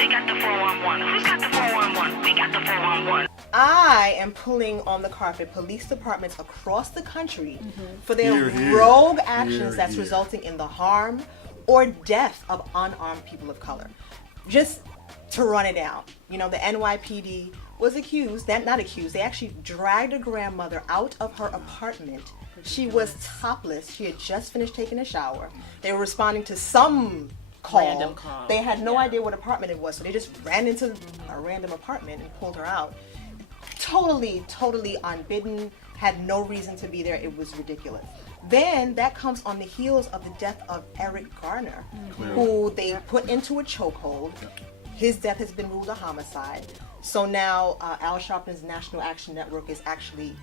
They got the 411. Who's got the 411? We got the 411. I am pulling on the carpet police departments across the country for their Hear, hear. rogue actions Hear, that's hear. resulting in the harm or death of unarmed people of color. Just to run it down, you know, the NYPD was accused, they actually dragged a grandmother out of her apartment. She was topless. She had just finished taking a shower. They were responding to some call. Random call. They had no idea what apartment it was, so they just ran into a random apartment and pulled her out. Totally unbidden, had no reason to be there. It was ridiculous. Then that comes on the heels of the death of Eric Garner, who they put into a chokehold. His death has been ruled a homicide. So now Al Sharpton's National Action Network is actually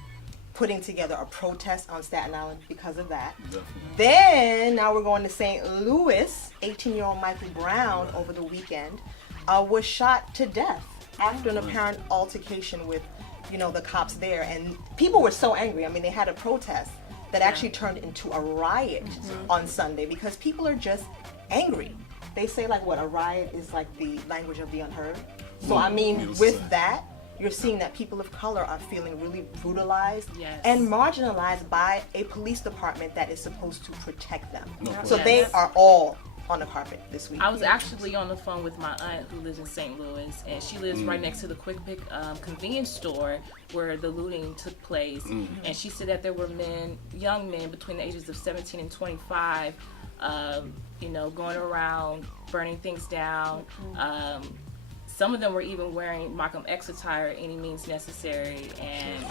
putting together a protest on Staten Island because of that. Definitely. Then now we're going to St. Louis. 18-year-old Michael Brown over the weekend was shot to death after an apparent altercation with, you know, the cops there. And people were so angry. I mean, they had a protest that actually turned into a riot on Sunday because people are just angry. They say, like, what, a riot is like the language of the unheard. So, I mean, with that, you're seeing that people of color are feeling really brutalized and marginalized by a police department that is supposed to protect them. So they are all on the carpet this week. I was actually on the phone with my aunt who lives in St. Louis, and she lives right next to the Quick Pick convenience store where the looting took place. And she said that there were young men between the ages of 17 and 25, you know, going around burning things down. Some of them were even wearing Malcolm X attire, any means necessary, and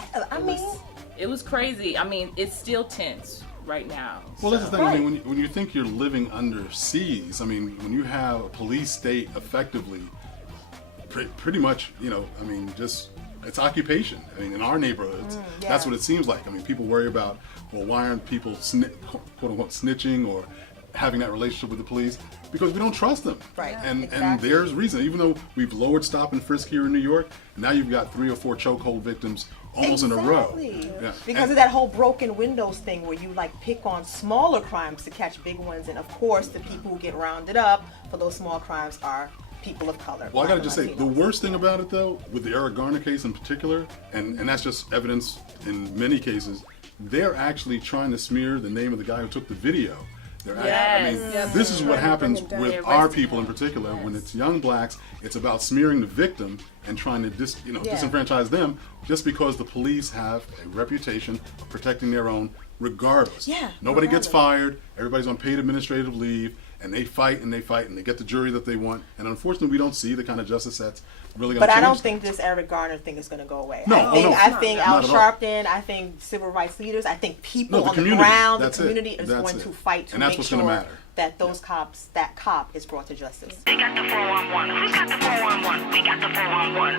it was crazy. I mean, it's still tense right now. Well, that's the thing. I mean, when you think you're living under siege, I mean, when you have a police state effectively, pretty much, you know, I mean, just it's occupation. I mean, in our neighborhoods, that's what it seems like. I mean, people worry about, well, why aren't people quote unquote snitching or having that relationship with the police? Because we don't trust them. Right. And there's reason. Even though we've lowered stop and frisk here in New York, now you've got 3 or 4 chokehold victims almost in a row. Yeah. Because of that whole broken windows thing where you like pick on smaller crimes to catch big ones, and of course the people who get rounded up for those small crimes are people of color. Well, I gotta just say, the worst thing about it though, with the Eric Garner case in particular, and that's just evidence in many cases, they're actually trying to smear the name of the guy who took the video. I mean, this is what happens with our people in particular. When it's young blacks, it's about smearing the victim and trying to disenfranchise them just because the police have a reputation of protecting their own regardless. Nobody gets fired, everybody's on paid administrative leave, and they fight and they fight and they get the jury that they want. And unfortunately, we don't see the kind of justice that's really going to change. But I don't think this Eric Garner thing is going to go away. No, I think Al Sharpton, I think civil rights leaders, I think people on the ground, the community is going to fight to make sure that those cops, that cop is brought to justice. They got the 411. Who's got the 411? We got the 411.